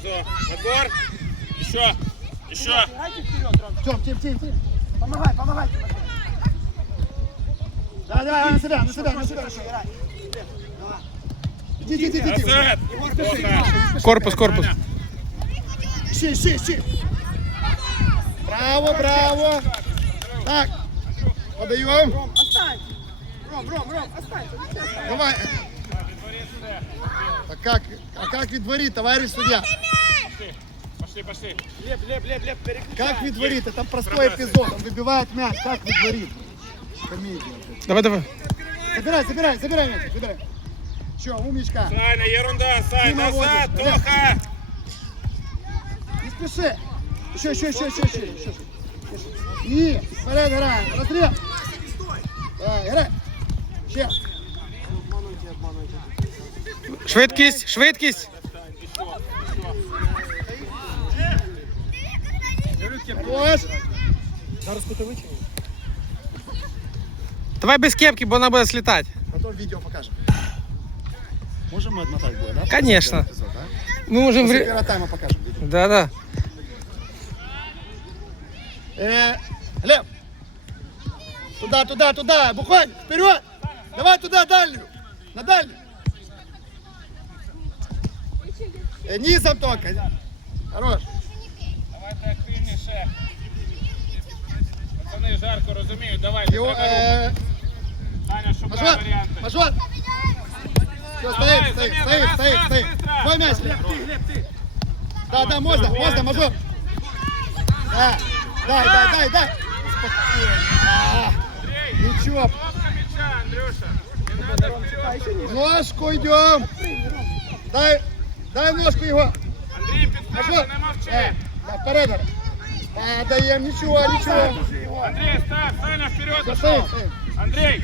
Сразу. Отбор. Еще. Еще. Тем, Тим, Тим, Тим. Помогай, помогай. Давай, давай, на себя, на себя, на себя. Иди, иди, иди, иди. Корпус, корпус. Ищи, ищи, ищи. Браво, браво. Так, подаем. Ром, останься. Ром, Ром, Ром, останься. Давай. А как, а как видворит, товарищ судья? Пошли, пошли. Леп, леп, леп, леп, переключай. Как видворит? Это простой эпизод. Он выбивает мяч. Как видворит? Комедия. Давай, давай. Забирай, забирай, забирай мяч, забирай. Че, умничка. Саня, ерунда. Сань, Дима назад. водит. Тоха. Не спеши. Еще, еще, еще, еще, еще, еще. И, вперед играем. Разрез. Давай, играй. Ще. Швидкість, швидкість. Хорош. Зараз кутовичі. Давай без кепки, бо вона буде слітати. Потом видео покажем. Можем мы отмотать будет, да? Конечно. Эпизод, да? Ми можемо... После врі- первого тайма покажем видео. Да, да. Э, Глеб. Туда, туда, туда. Бухань, вперед. Давай туда, дальнюю. На дальнюю. низом только. Хорош. Давайте активніше. Пацани, жарко розуміють. Давай. Его, треба э, рухатись. Саня, шукай мажор, варіанти. мажор. Все, Давай, стоит, стоит, замена, стоит, раз, стоит, раз, стоит. быстро. Твой мяч, Глеб. Да, да, можно, можно, мажор. Да, дай, дай, дай, дай. Спокойно. А, Ничего, Кнопка мяча, Андрюша. Не надо вперед. ножку идем. Дай, дай ножку его. Андрій, підскажи, Мажор. не мовчи. Да, да, вперед. Да, даем, ничего, ничего. Андрій, став, Саня, вперед Все, пішов. стоит, стоит. Андрій,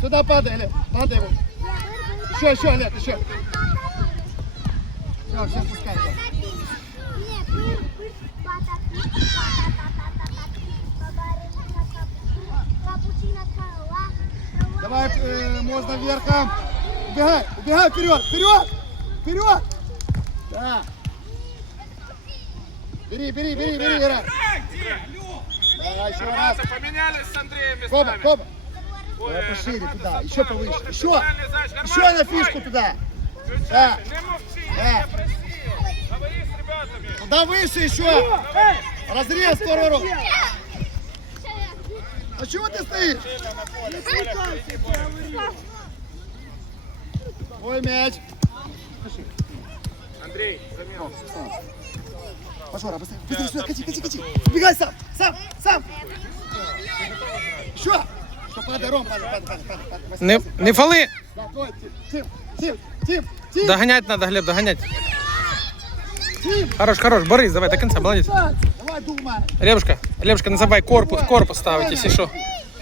Сюда падай, Олег, падай его. Еще, еще, Олег, еще. Все, сейчас пускай. да. Давай, э, можно верхом. Убегай, убегай вперед, вперед, вперед. Да. Бери, бери, бери, бери, играй. Давай, еще раз. Поменялись с Андреем Коба, местами. Коба. Ой, Давай пошире туда, еще повыше. Еще, еще на фишку туда. Да. Да. Туда выше еще. Разрез второй руку. А чего ты стоишь? Ой, мяч. Андрей, замена. Пошел, быстрее. Быстрее, сюда, кати, кати, кати. Убегай сам, сам, сам. Еще. Что, падай, Ром, падай, падай, падай, падай, падай. Не, не фали. Давай, Тим, Тим, Тим, Тим, Доганять треба, Глеб, доганять. Тим. Хорош, хорош, Борис, давай до кінця, молодець. Давай, думай. Левушка, не забувай корпус, корпус ставить, якщо що.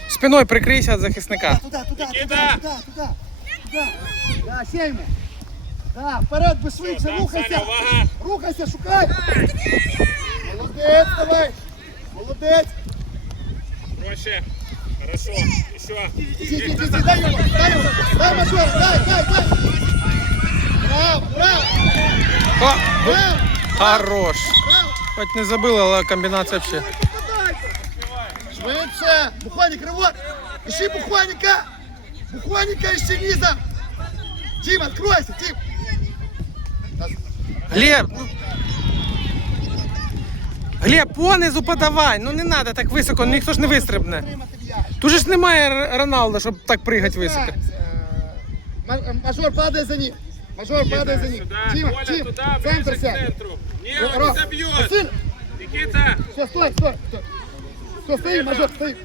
Спиною прикрийся від захисника. Туда, туда, туда, туда, туда, туда. Да, сей ему. Да, вперед, бы швидше, Там, рухайся. Саня, увага. Рухайся, шукай. Молодець, давай. Молодець. Проще. Хорошо. Еще. Иди, иди, иди, дай его, дай его. Дай мажор, дай, дай, дай. Браво, браво, О, браво, хорош. браво. Хоч не забили, але комбінація взагалі. Швидше. Бухонник, ривок. Ищи бухонника. Бухонника ищи низом. Тим, откройся, Тим. Глеб, ну... Глеб, понизу подавай, ну не треба так високо, ну ніхто ж не вистрибне. Тут же ж немає Роналда, щоб так пригати високо. Э, ма- Мажор, падай за ним. Мажор, падай за ним. Тим, ближе центр сядь. не забьет. Василь, Никита. все, стой, стой, стой. Все, стоим, мажор, стоим.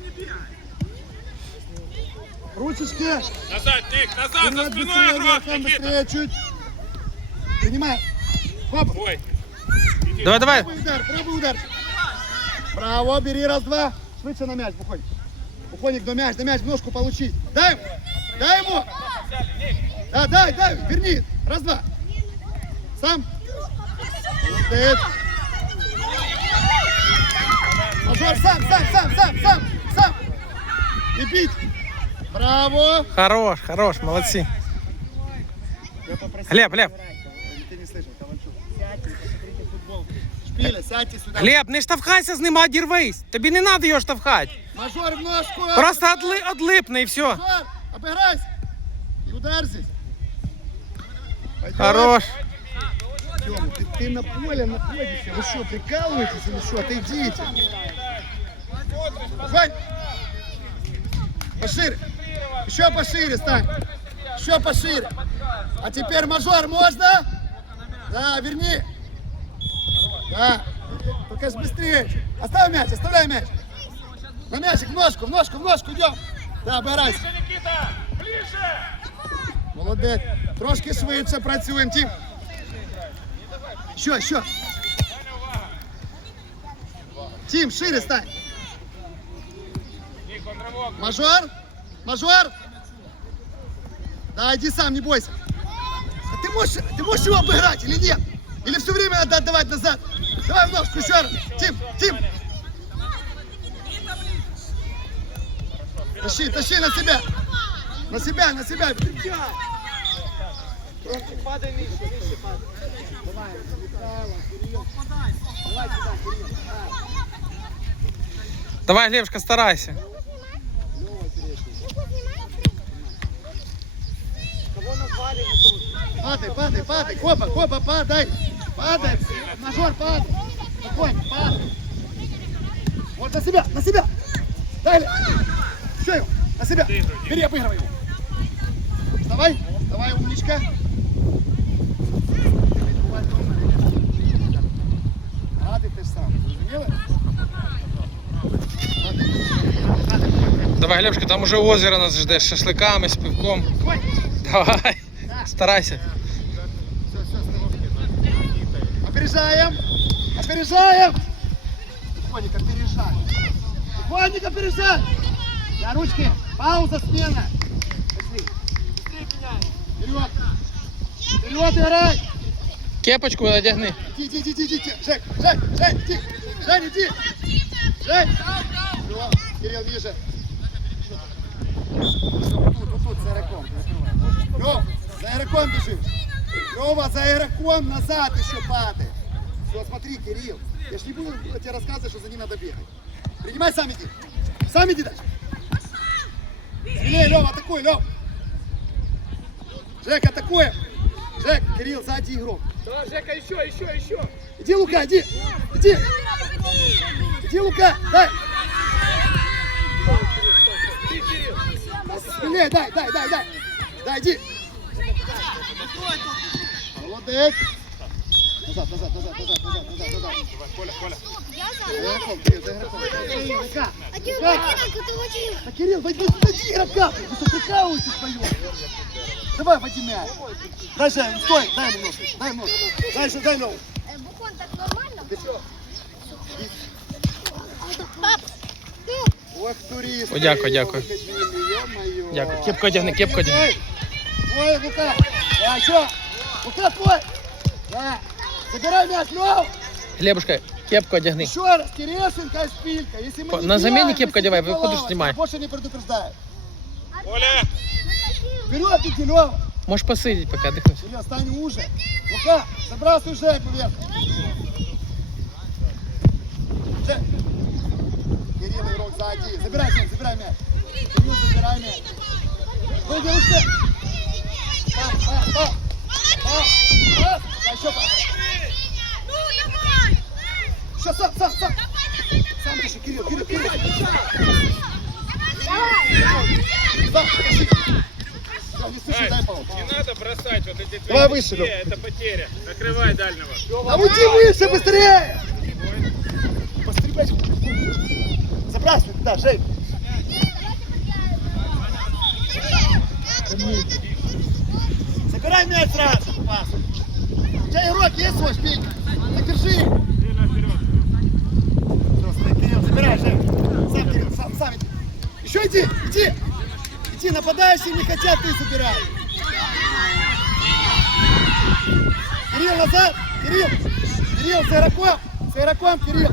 Ручечки. Назад, Ник, назад, за спиной игрок, Никита. чуть. Принимай. Хоп. Ой. Давай, давай. Правый удар, правый удар. Право, бери, раз-два. Швидше на мяч, Бухоник. Бухоник, до мяч, до мяч, в ножку получить. Дай ему, дай ему. Да, дай, дай, верни. Раз-два. Сам. Молодец. Мажор, сам, сам, сам, сам, сам, сам. И бить. Браво. Хорош, хорош, молодці. Глеб, Глеб, ты не слышал, Ковальчук. Сядьте, посмотрите футбол. Шпиля, сядьте сюда. Глеб, не штовхайся з ним, а дірвись. Тобі не треба його штовхати. Мажор в ножку. Просто одли, одлипни і все. Мажор, обыграйся. И удар здесь. Пойдет. Хорош. Тёма, ты, ты на поле находишься. Вы что, прикалываетесь или что? Отойдите. Вань! Пошире. Еще пошире стань. Еще пошире. А теперь мажор можно? Да, верни. Да. Только ж быстрее. Оставь мяч, оставляй мяч. На мячик, в ножку, в ножку, в ножку идем. Да, обирайся. Никита, ближе! Молодець. Трошки швидше працюємо, Тім. Що, що? Тім, шире стань. Ник, он рывок. Мажор? Мажор? Да, иди сам, не бойся. А ты можешь, ты можешь его обыграть или нет? Или все время надо отдавать назад? Давай в ножку еще раз. Тим, Тим. Тащи, тащи на себя. На себя, на себя. Падай нижче, нижче падай. Давай. Давай. Давай, Глебушка, старайся. Кого назвали, не тут. Падай, падай, падай. Копа, копа, падай. Падай. Мажор, падай. Спокойно, падай. Вот на себя, на себя. Дай. Еще его. На себя. Бери, обыгрывай его. Давай, давай, умничка. Падай ты сам. Зрозуміли? Давай, Глебушка, там уже озеро нас жде з шашликами, з пивком. Давай, старайся. Все, все, Опережаем! Опережаем! Тихоник, опережай! Тихоник, опережай! На ручки! Пауза, смена! Пошли! Вперед! Вперед играй! Кепочку одягни. Иди, иди, иди, иди, иди! Жень, Жень, Жень, иди! Жень, иди! Жень! Всё, Кирилл, ниже! Тут, вот тут, за игроком. За игроком бежишь. Лёва, за игроком назад еще падай. Все, смотри, Кирилл. Я ж не буду тебе рассказывать, что за ним надо бегать. Принимай, сам иди. Сам иди дальше. Смелее, Лёва, атакуй, Лёв. Жек, атакуем. Жек, Кирилл, сзади игрок. Давай, Жека, еще, еще, еще. Иди, Лука, иди. Иди. Иди, Лука, дай. Смелее, дай, дай, дай, дай. Дай, иди. Молодец. Назад, назад, назад, назад, назад, назад, назад. Коля, Коля. Игроком, Кирилл, за игроком. Один Лука. ботинок уточил. А Кирилл, возьми сюда игрока. Вы что, прикалываетесь вдвоем? Давай. Дай, Жень, стой, дай ему ножку, дай ему ножку. Дай, Жень, дай ногу. Э, Бухон так нормально? Ты? Пап, ты Ох, турист. О, дякую, дякую. Дякую. Кепку одягни, кепку одягни. Ой, Лука. Да, что? Лука, твой. Да. Забирай мяч, Лев. Глебушка, кепку одягни. Еще раз, Терещенко и Шпилька. Если мы не на замене кепку одевай, выходишь, снимай. Больше не предупреждаю. Коля. Вперед, иди, Лев. Можеш посидіти, поки дихнеш. Кирилл, стань уже. Лука, забрасывай Жеку вверх. Жек. Кирилл, игрок сзади. Забирай, Жек, забирай мяч. Кирилл, забирай мяч. Выйди, успех. Еще сам, сам, сам. Сам пиши, Кирилл, Кирилл, Кирилл. Сам. Всё, не надо бросать вот эти Давай выше. Это потеря. Накрывай дальнего. А уйди выше, быстрее! Постребать. Забрасывай туда, Жень. Забирай мяч сразу. Пас. У тебя игрок есть свой. Всё, смотри, Кирилл, забирай, Жень. Сам, Кирилл, сам, сам. Еще иди, иди. Иди, нападающие не хотят, ты забирай. Кирилл, назад. Кирилл. Кирилл, с игроком. С игроком, Кирилл.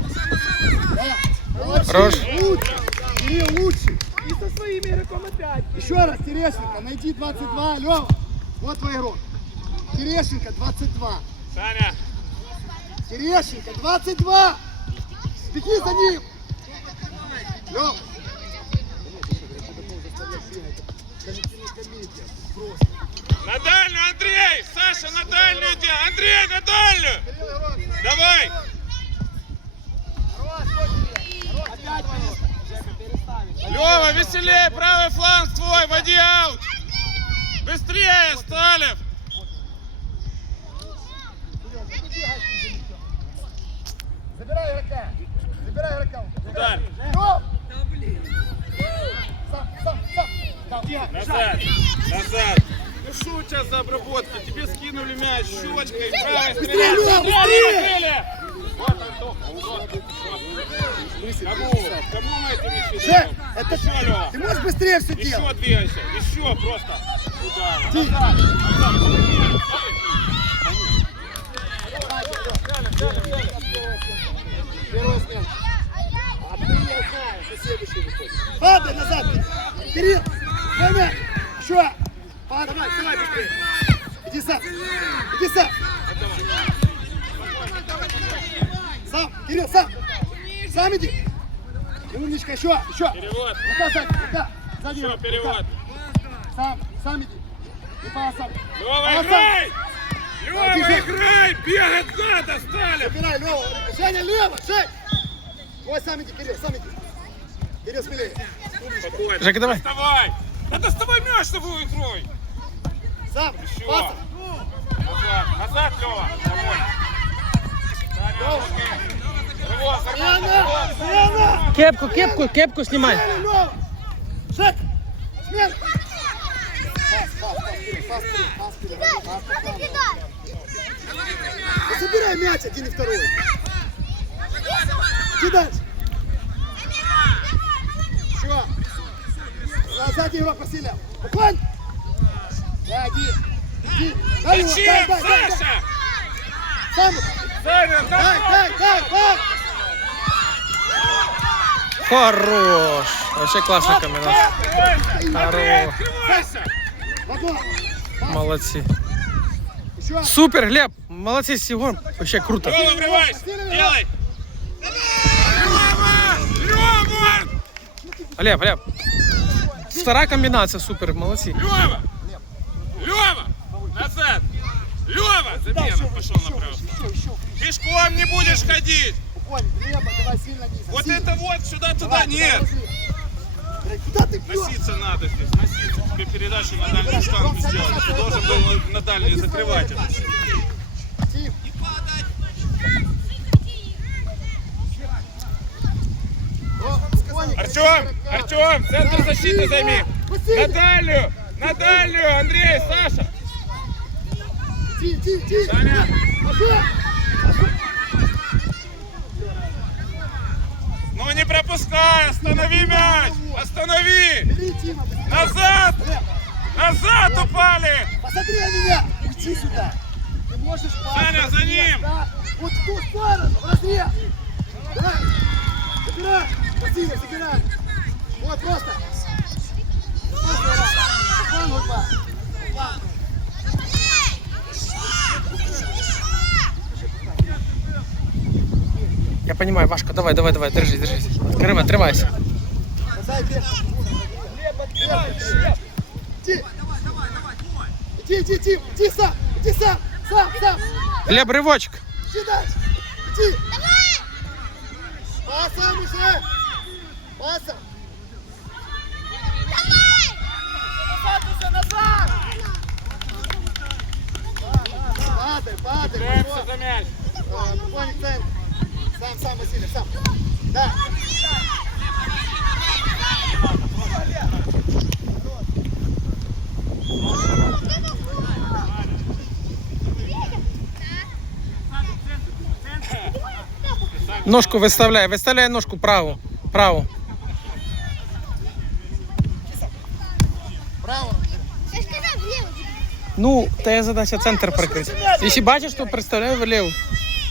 Да. Хорош. Лучше. Кирилл, лучше. И со своими игроком опять. Еще раз, Терещенко, найди 22, Лева. Вот твой игрок. Терещенко 22. Саня, Терещенко 22. Беги за ним. Лёв. на дальнюю, Андрей! Саша, на дальнюю иди! Андрей, на дальнюю! Давай! Лева, веселее, правый фланг твой, води аут! Быстрее, Сталев! Забирай игрока. Забирай игрока. Удар! Лёв. Сам, сам, сам. Да, бегай, Назад! Назад! Ну что у тебя за обработка? Тебе скинули мяч щечкой, правой Быстрее, стреляй! Лёва, Быстрее! Вот Антоха, вот. Кому? Кому мы это мячи! Ты можешь быстрее все делать? Еще двигайся! Еще просто! Падай назад. Кирилл, мяч. Еще. Падай. Давай, давай быстрее. Иди сам. Иди сам. Сам, Кирилл, сам. Сам иди. И умничка, еще, еще. Перевод! Рука сзади, рука. Сзади. Все, рука. Сам, сам иди. И пас сам. Лева, Пас сам. играй! Лева, Тише. играй! Бегать надо, Сталин! Забирай, Лева. Женя, лево, Жень. Ой, сам иди, Кирилл, сам иди. Кирилл, смелее. Спокойно. Жека, давай. Доставай! Да доставай мяч тобой игрой! Сам, Еще. пас. Назад, назад, Смена, смена. Кепку, кепку, кепку снимай. Жек, смена. По плану. Да Забирай мяч один и второй. Иди дальше. Еще. На задний игрок Василия. Уклон. Да, иди. Иди. Дай его, дай, дай, дай? Сам. Дай, дай, дай, дай. Хорош. Вообще классная комбинация. Хорош. Молодцы. Супер, Глеб. Молодцы, Сигон. Вообще круто. Делай! Лева! Лева! Глеб, Глеб. Вторая комбинация, супер, молодцы. Лева! Лева! Назад! Лева! Замена пошел направо. Пешком не будешь ходить! Вот это вот сюда-туда нет! давай, Куда ты бьешь? Носиться надо здесь, носиться. Тебе передачу на дальнюю штангу сделать. Ты должен был на дальнюю закрывать это. Тим. Артем! Артем! Центр защиты займи! На дальнюю! На дальнюю! Андрей, Саша! Тим, Тим, Тим! Саня! Пошел! Ну не пропускай! Останови мяч! Останови! Бери Тима! быстрее. Назад! Назад упали! Посмотри на меня! Уйди сюда! Ты можешь пас, Саня, за ним! да? Вот в ту сторону! в Разрез! Давай! Забирай! Василий, забирай! Вот просто! Я понимаю, Вашка, давай, давай, давай, держись, держись. Открывай, открывайся. Иди. Иди, иди, иди, сам, иди сам, сам, сам. Глеб, рывочек. Иди дальше. Иди. Пасом уже. Пасом. Назад уже, назад. Падай, падай. Пошел. за мяч! А, центр. Сам, сам, Василий, сам. Да. Ножку выставляй, выставляй ножку праву. Праву. Браво. Я ж казав, вліво. Ну, твоя задача центр прикрити. Якщо бачиш, то представляй вліво.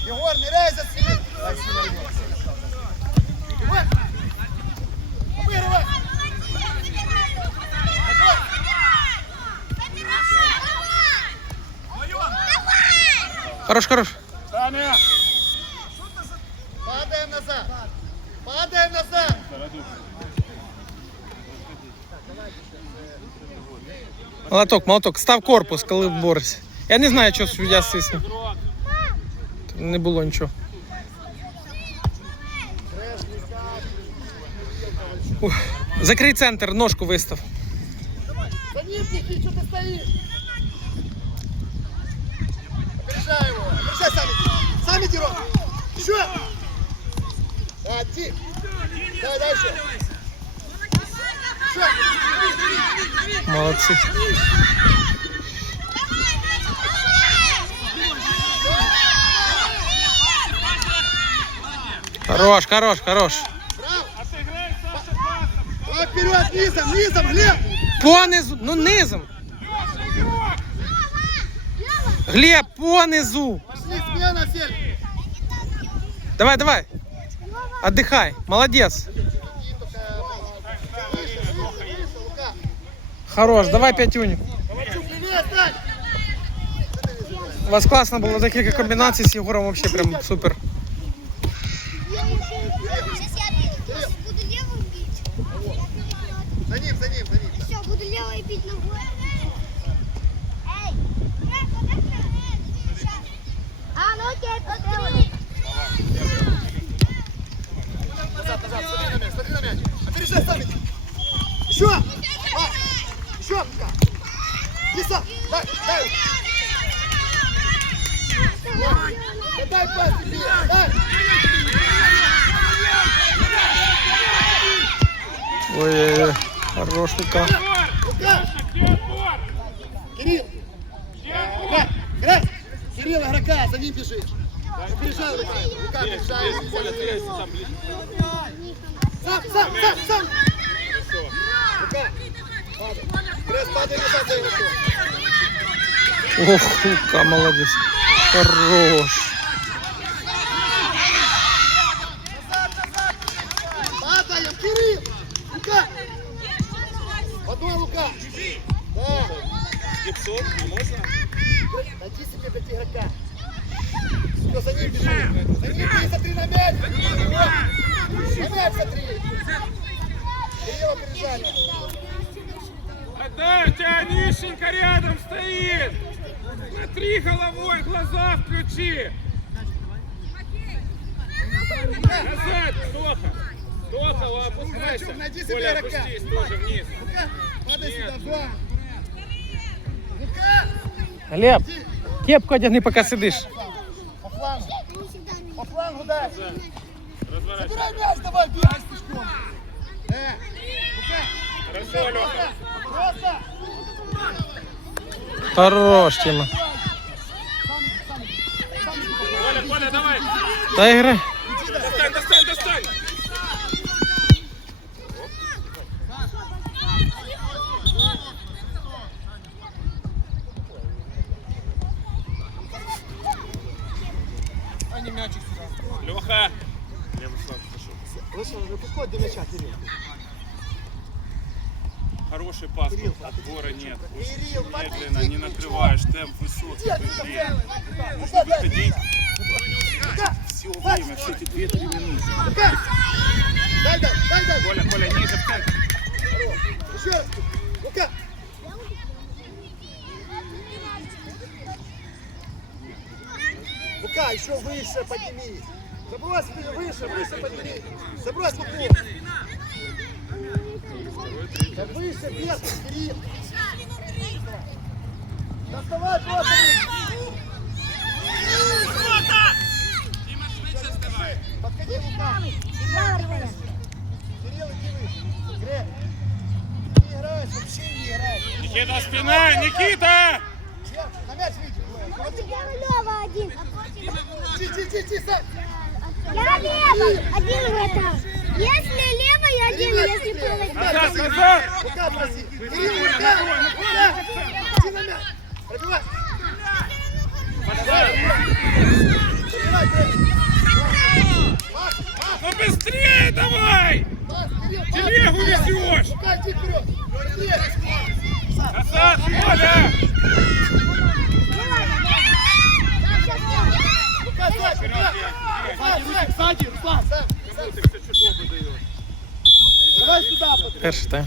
Егор, ныряй за Хорош, хорош. Саня! Падаем назад. Падаем назад. Молоток, молоток. Став корпус, коли борешся. Я не знаю, що суддя свиснув. Не було нічого. Ух. Закрий центр, ножку вистав. За ним, Никит, что ты стоишь? Опережай его. Опережай сами. Сами, Герой. Еще. Да, Тим. Давай дальше. Еще. Молодці. Хорош, хорош, хорош. Браво. Давай вперед, низом, низом, Глеб. Понизу, ну низом. Глеб, понизу Пошли, смена, Сель. Давай, давай. Отдыхай. Молодец. Выше, выше, выше, Лука. Хорош, давай п'ятюню. Чук, левее стань. У вас класно було декілька комбінацій з Єгором, вообще прям супер. Сейчас я буду левым бить. За ним, за ним, за ним. Все, буду левой бить ногой. Кирилл, игрока, за ним бежишь. Лука. Лука, опережай. Сам, сам, сам, сам. Падай. Крес, падай назад. Ох, Лука, молодець. Хорош. Падаем, Кирилл! Лука! В одной Лука! Да! Гибсон, не можно? Найди себе блядь, игрока! Все, за ним бежи! За ним бежи, смотри на мяч! На мяч смотри! Кирилл опережали! Отдай, у тебя Нищенко рядом стоит! Смотри головой, глаза включи! Назад, Тоха! Тоха, опускайся! Чук, найди себе Коля, опустись тоже вниз! Глеб, кепку одягни, поки сидиш. По флангу! По флангу дай! Разворачивай! Забирай мяч давай, бегай! Э! Лука! Хорошо, Леха! Просто! Хорош, Тима. Коля, Коля, давай! Та ігри. Достань, достань, достань! Леха! Левый фланг пошел. Уже подходит до мяча, Кирилл. Хороший пас. Отбора нет. Медленно, не накрываешь. Темп высокий. быстрее. Лука, дай! Ходить Лука! все время, все эти 2-3 минуты. Коля, Коля, ниже в центр. Еще раз! Лука! Лука, еще выше подними! Забрось выше, выше подними! Забрось Луку! Да выше, вверх, Кирилл! Доставай, просто! Подходи, Лука! Кирилл, иди выше! Грек! Не играешь, вообще не играешь! Никита, спина! Никита! На мяч выйди! Лева один. Ти, ти, ти, ти! Я левый. Один в этом. Если левый, один, если правый. Назад, назад! Лука, проси! Кирилл, Лука! Лука! Иди на мяч! Пробивай! Пас, Ну быстрее давай! Телегу несешь! Лука, иди вперед! Назад, Коля! Сейчас я Сзади, руки, сзади, Руслан. Давай сюда, Перший тайм.